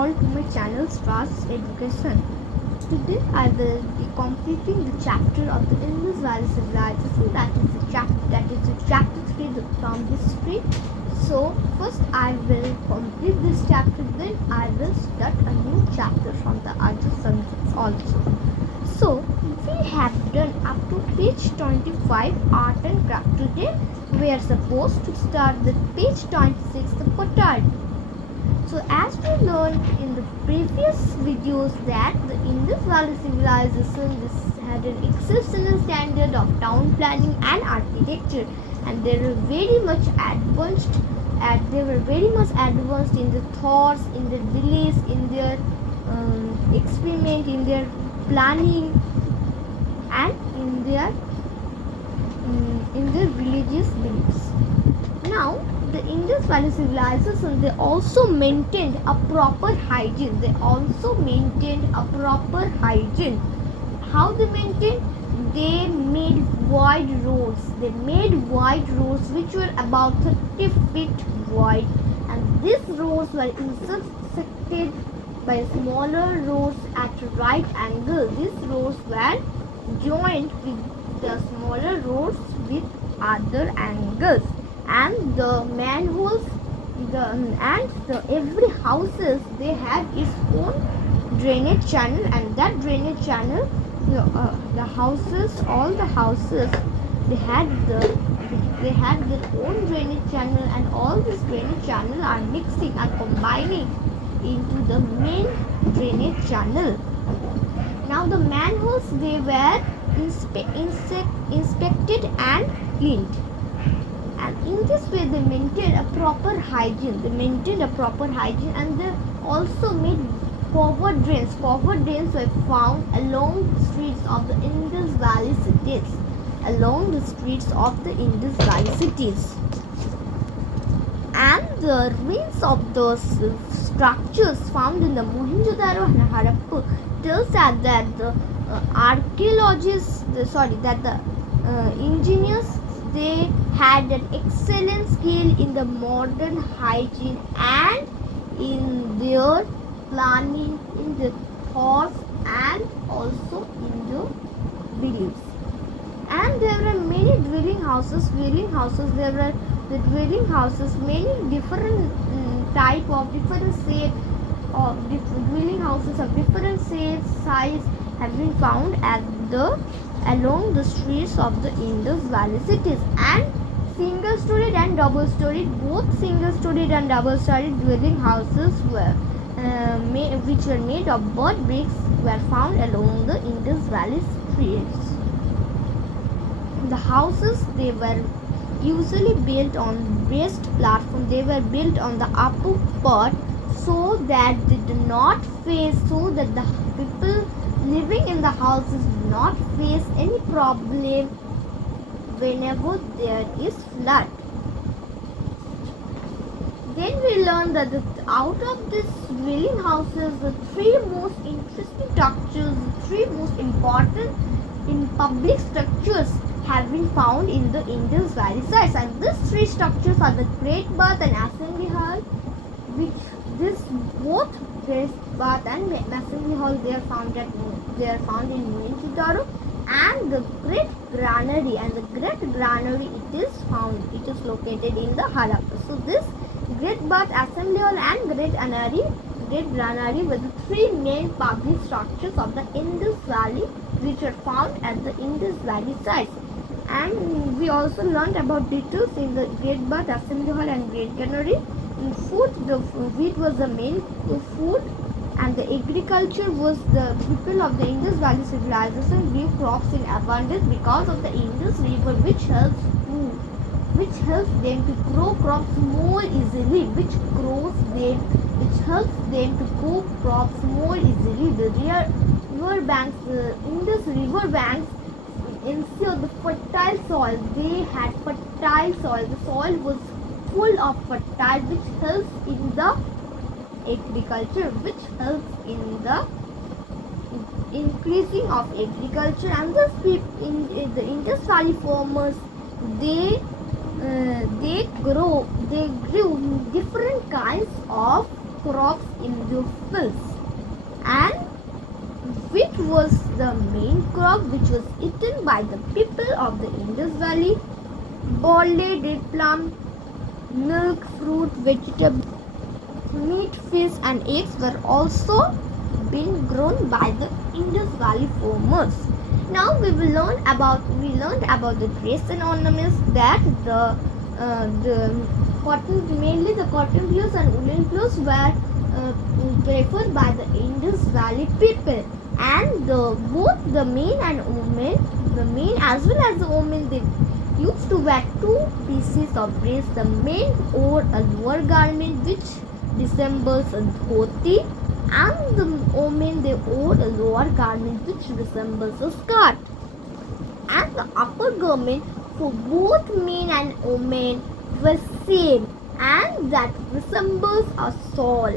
all to my channel Fast Education. Today I will be completing the chapter of the Indus Valley Civilization, that is the chapter 3 from history. So first I will complete this chapter, then I will start a new chapter from the other subjects also. So we have done up to page 25 art and craft. Today we are supposed to start with page 26, the pottery. So as we learned in the previous videos that the Indus Valley Civilization had an exceptional standard of town planning and architecture, and they were very much advanced. They were very much advanced in the thoughts, in their beliefs, in their experiment, in their planning, and in their religious beliefs. Now, the Indus Valley Civilization, they also maintained a proper hygiene. How they maintained? They made wide roads. Which were about 30 feet wide, and these roads were intersected by smaller roads at right angle. These roads were joined with the smaller roads with other angles, and the manholes, every houses, they had its own drainage channel, and that drainage channel, all the houses, they had their own drainage channel, and all this drainage channel are mixing and combining into the main drainage channel. Now the manholes, they were inspected and cleaned, and in this way they maintained a proper hygiene. And they also made forward drains. Forward drains were found along the streets of the Indus Valley cities. And the ruins of those structures found in the Mohenjo-daro and Harappa tells us that the engineers, they had an excellent skill in the modern hygiene and in their planning, in their thoughts, and also in their beliefs. And there were many dwelling houses. There were the dwelling houses, many different type of different shape of dwelling houses of different shapes, size have been found along the streets of the Indus Valley cities. And single-storied and double-storied, both single-storied and double-storied dwelling houses which were made of bird bricks were found along the Indus Valley streets. The houses, they were usually built on raised platform. They were built on the upper part so that they do not face, so that the people living in the houses do not face any problem whenever there is flood. Then we learned that out of these dwelling houses, the three most interesting structures, the three most important in public structures have been found in the Indus Valley sites, and these three structures are the Great Bath and Assembly Hall, both Great Bath and Assembly Hall, they are found in Mohenjo-daro, and the Great Granary, it is located in the Harappa. So this Great Bath, Assembly Hall, and Great Granary were the three main public structures of the Indus Valley, which are found at the Indus Valley sites. And we also learned about details in the Great Bath, Assembly Hall, and Great Granary. In food, the wheat was the main food, and the agriculture was the people of the Indus Valley Civilization grew crops in abundance because of the Indus River, which helps them to grow crops more easily, which helps them to grow crops more easily. The river banks, the Indus River banks, ensure the fertile soil. They had fertile soil. The soil was full of fertile, which helps in the agriculture, which helps in the increasing of agriculture. And the Indus Valley farmers, they grew different kinds of crops in the fields. And wheat was the main crop which was eaten by the people of the Indus Valley. Barley, date plum, milk, fruit, vegetables, meat, fish and eggs were also being grown by the Indus Valley farmers. Now we learned about the dress and ornaments, that the cotton, mainly the cotton clothes and woolen clothes were preferred by the Indus Valley people, and both the men and women, the men as well as the women, they used to wear two pieces of dress. The men wore a lower garment which resembles a dhoti, and the women, they wore a lower garment which resembles a skirt. And the upper garment for both men and women was same, and that resembles a shawl.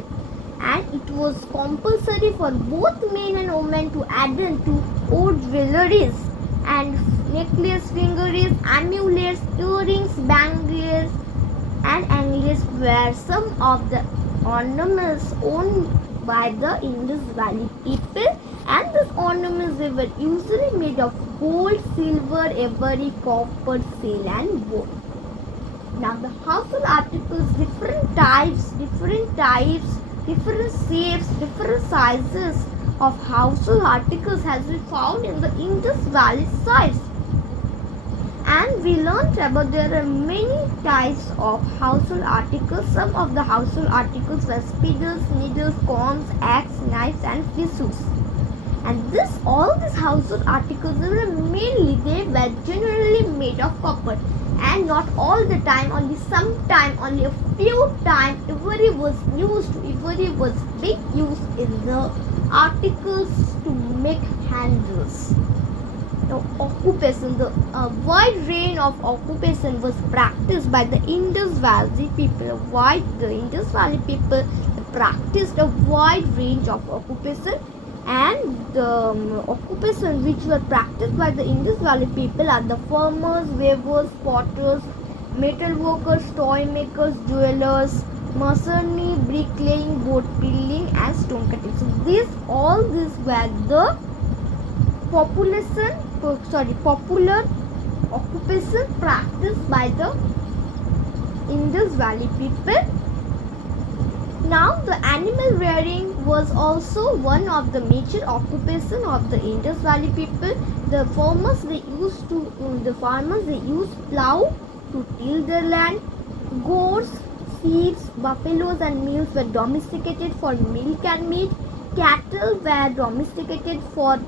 And it was compulsory for both men and women to adorn to old jewelries and necklace, finger rings, amulets, earrings, bangles and anklets were some of the ornaments owned by the Indus Valley people, and these ornaments, they were usually made of gold, silver, ivory, copper, steel and wood. Now the household articles, different types, different shapes, different sizes of household articles has been found in the Indus Valley sites. And we learned about there are many types of household articles. Some of the household articles were spindles, needles, combs, axe, knives and fish. And all these household articles, they were generally made of copper, and not all the time, only sometime, only a few times ivory was big used in the articles to make handles. Now, occupation, the wide range of occupation was practiced by the Indus Valley people. The Indus Valley people practiced a wide range of occupation, and the occupation which were practiced by the Indus Valley people are the farmers, weavers, potters, metal workers, toy makers, jewelers, masonry, bricklaying, boat building and stone cutting. So all these were the popular occupation practiced by the Indus Valley people. Now the animal rearing was also one of the major occupation of the Indus Valley people. The farmers, they used plow to till their land. Goats, sheep, buffaloes and mules were domesticated for milk and meat. Cattle were domesticated for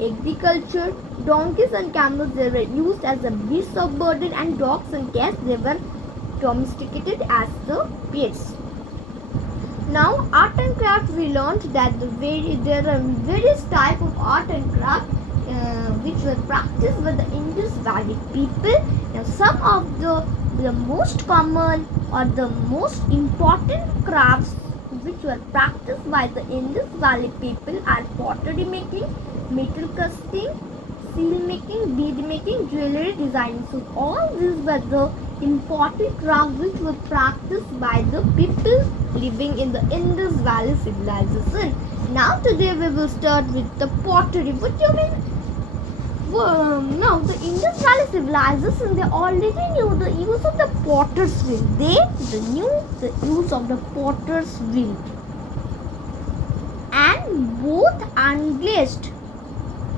agriculture. Donkeys and camels, they were used as a beasts of burden, and dogs and cats, they were domesticated as the pets. Now art and craft, we learned that there are various types of art and craft which were practiced by the Indus Valley people. Now some of the most common or the most important crafts which were practiced by the Indus Valley people are pottery making, metal casting, seal making, bead making, jewelry designing. So all these were the important crafts which were practiced by the people living in the Indus Valley Civilization. Now today we will start with the pottery. What do you mean? Now the Indus Valley Civilization, they already knew the use of the potter's wheel. They knew the use of the potter's wheel. And both unglazed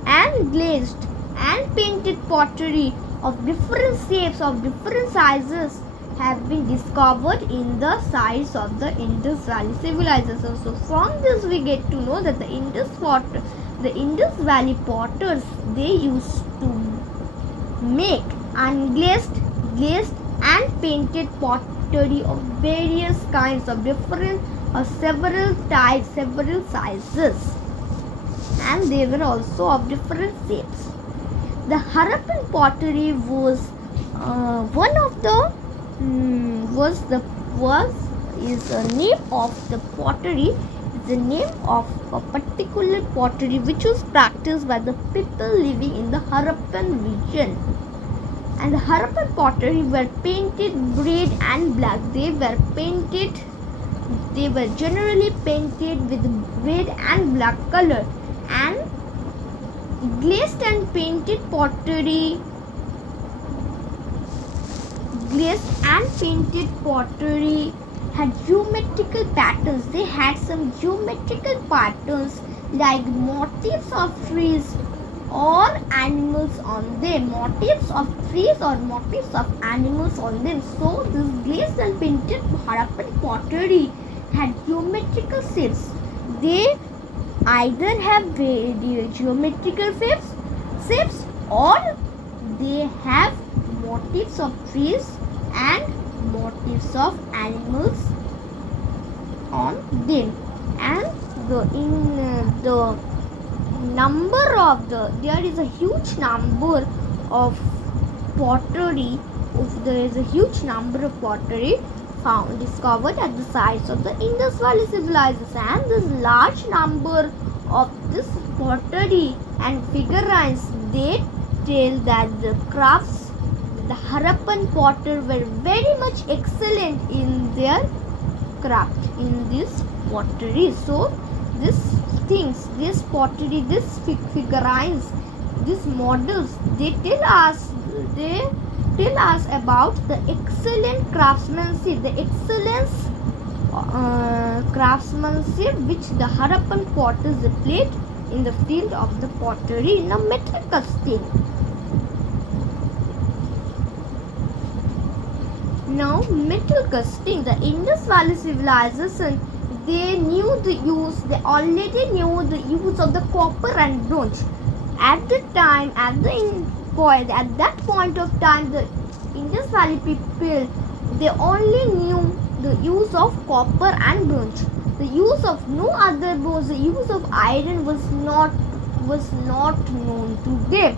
and glazed and painted pottery of different shapes, of different sizes have been discovered in the sites of the Indus Valley Civilization. So from this we get to know that the Indus Valley potters, they used to make unglazed, glazed and painted pottery of various kinds of different or several types, several sizes, and they were also of different shapes. The Harappan pottery was one of the is the name of the pottery, is the name of a particular pottery which was practiced by the people living in the Harappan region. And the Harappan pottery were painted red and black. They were painted They were generally painted with red and black color, and glazed and painted pottery had geometrical patterns. They had some geometrical patterns like motifs of trees or animals on them. Motifs of trees or motifs of animals on them. So this glazed and painted Harappan pottery had geometrical shapes. They either have geometrical shapes or they have motifs of trees and motifs of animals on them. And there is a huge number of pottery. There is a huge number of pottery discovered at the sites of the Indus Valley Civilization, and this large number of this pottery and figurines, they tell that the Harappan potters were very much excellent in their craft, in this pottery. So this pottery, this figurines, these models, they tell us about the excellent craftsmanship, craftsmanship which the Harappan potters displayed in the field of the pottery. Now, metal casting. The Indus Valley Civilization, they already knew the use of the copper and bronze. At that point of time, the Indus Valley people, they only knew the use of copper and bronze. The use of no other bronze, the use of iron was not known to them.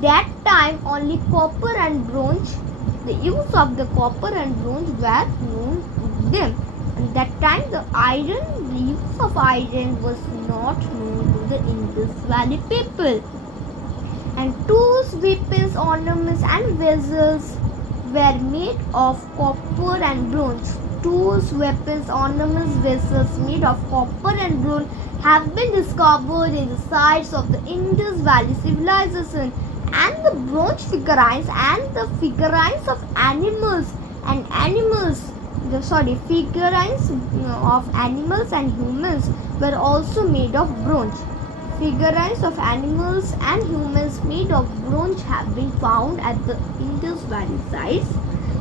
That time only copper and bronze, the use of the copper and bronze were known to them. And that time the use of iron was not known to the Indus Valley people. And tools, weapons, ornaments and vessels were made of copper and bronze. Tools, weapons, ornaments, vessels made of copper and bronze have been discovered in the sites of the Indus Valley Civilization. And the bronze figurines and the figurines of figurines of animals and humans were also made of bronze. Figurines of animals and humans made of bronze have been found at the Indus Valley sites.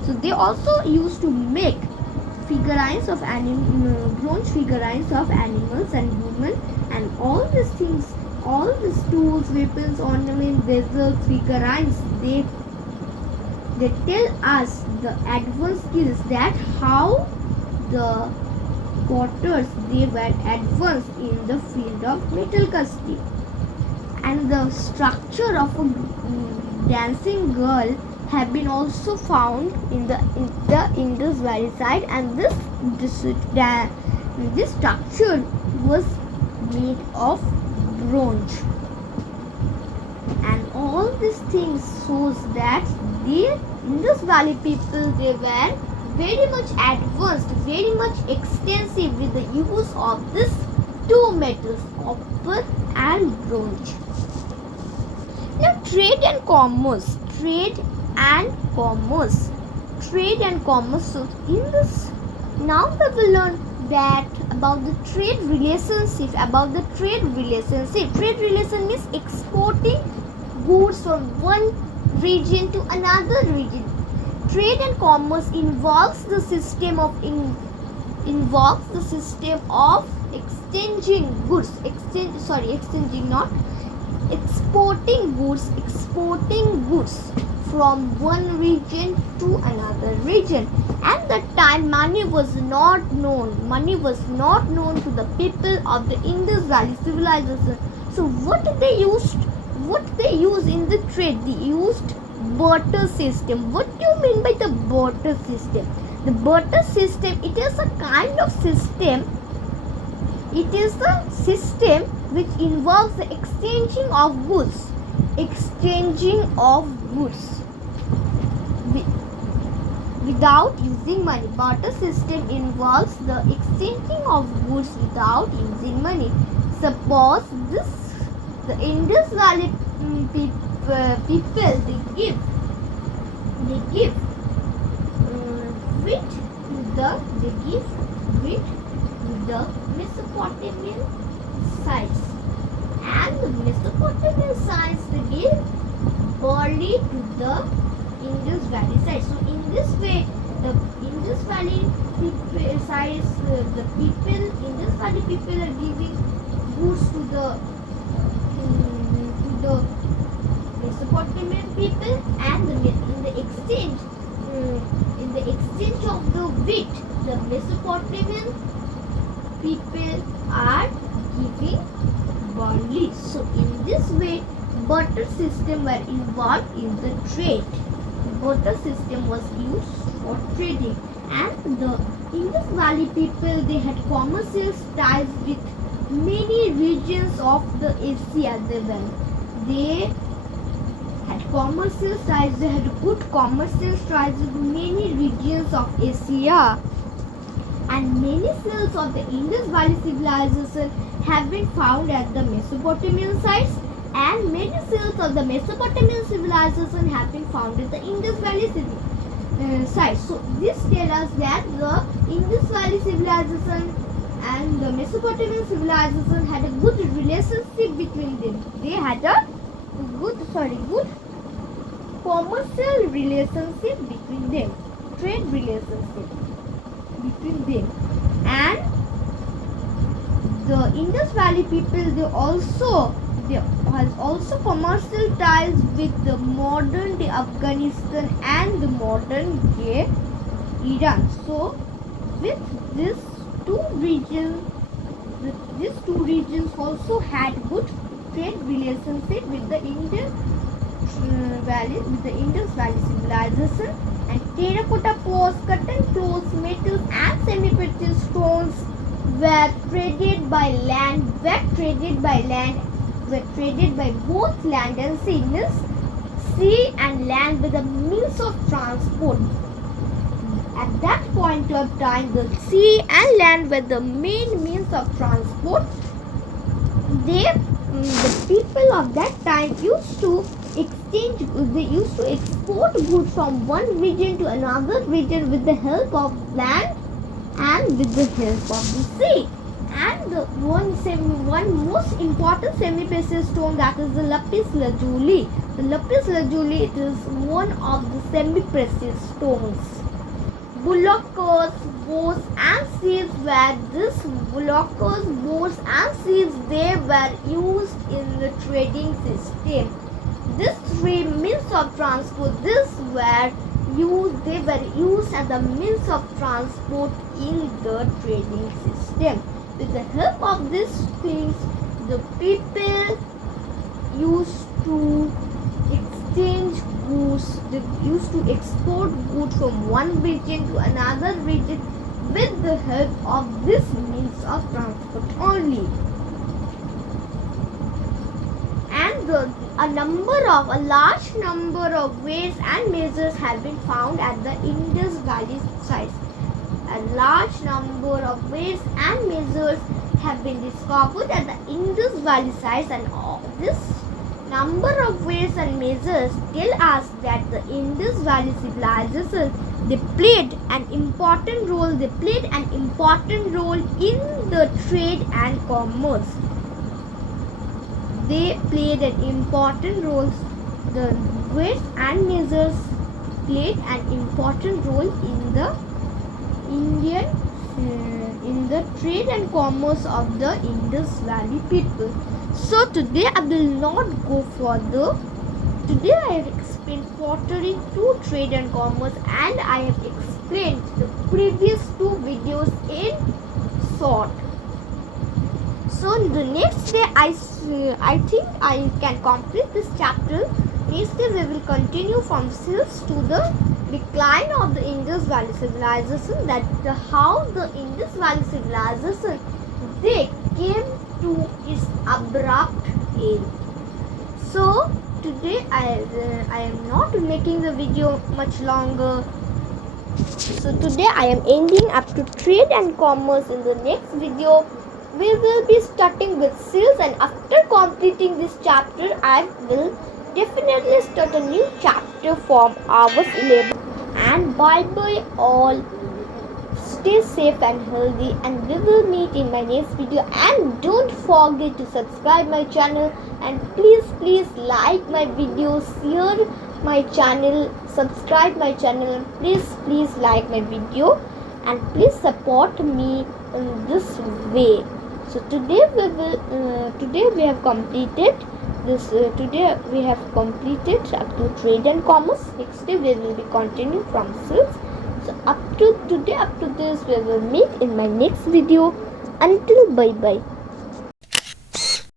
So they also used to make bronze figurines of animals and humans, and all these things, all these tools, weapons, ornaments, vessels, figurines, they tell us the advanced skills, that how the potters, they were advanced in the field of metal casting. And the structure of a dancing girl have been also found in the Indus Valley side, and this structure was made of bronze. And all these things shows that the Indus Valley people, they were very much advanced, very much extensive with the use of these two metals, copper and bronze. Now, trade and commerce. So in this, now we will learn that about the trade relationship. Trade relation means exporting goods from one region to another region. Trade and commerce involves the system of exporting goods from one region to another region. At that time, money was not known to the people of the Indus Valley Civilization. So what they used in the trade, they used barter system. What do you mean by the barter system? The barter system, it is a kind of system. It is a system which involves the exchanging of goods without using money. Barter system involves the exchanging of goods without using money. Suppose the Indus Valley people they give wheat to the Mesopotamian sites, and the Mesopotamian sites they give barley to the Indus Valley side. So in this way, the Indus Valley sides, Indus Valley people are giving goods to the Mesopotamian people, and in the exchange of the wheat, the Mesopotamian people are giving barley. So in this way, barter system were involved in the trade. The barter system was used for trading, and the Indus Valley people they had commercial ties with many regions of the Asia. They had commercial ties. They had good commercial ties with many regions of Asia, and many cells of the Indus Valley Civilization have been found at the Mesopotamian sites, and many cells of the Mesopotamian Civilization have been found at the Indus Valley sites. So this tells us that the Indus Valley Civilization and the Mesopotamian Civilization had a good relationship between them. They had a good commercial relationship between them, trade relationship between them. And the Indus Valley people they has also commercial ties with the modern day Afghanistan and the modern day Iran. So with these two regions also had good trade relationship with the Indus Valley Civilization. And terracotta pots, cotton clothes, metals and semi-precious stones were traded by both land and sea. Means sea and land were the means of transport. At that point of time, the sea and land were the main means of transport. The people of that time used to export goods from one region to another region with the help of land and with the help of the sea. And one most important semi-precious stone, that is the lapis lazuli. The lapis lazuli, it is one of the semi-precious stones. Bullockers, bows and sieves they were used in the trading system. These three means of transport they were used as the means of transport in the trading system. With the help of these things, the people used to exchange goods. They used to export goods from one region to another region with the help of this means of transport only. And a large number of weights and measures have been found at the Indus Valley sites. A large number of weights and measures have been discovered at the Indus Valley sites, and this number of weights and measures tell us that the Indus Valley Civilization they played an important role in the trade and commerce. They played an important role. The weights and measures played an important role in the in the trade and commerce of the Indus Valley people. So today I will not go further. Today I have explained pottery through trade and commerce, and I have explained the previous two videos in short. So the next day I think I can complete this chapter. Next day we will continue from silks to the decline of the Indus Valley Civilization, that how the Indus Valley Civilization they came to its abrupt end. So today I am not making the video much longer. So today I am ending up to trade and commerce. In the next video we will be starting with sales, and after completing this chapter I will definitely start a new chapter from our syllabus. And bye bye all. Stay safe and healthy, and we will meet in my next video. And don't forget to subscribe my channel, and please like my videos, share my channel, subscribe my channel, and please like my video, and please support me in this way. So today we have completed this. Today we have completed up to trade and commerce. Next day we will be continuing from sales. So up to this we will meet in my next video. Until bye bye.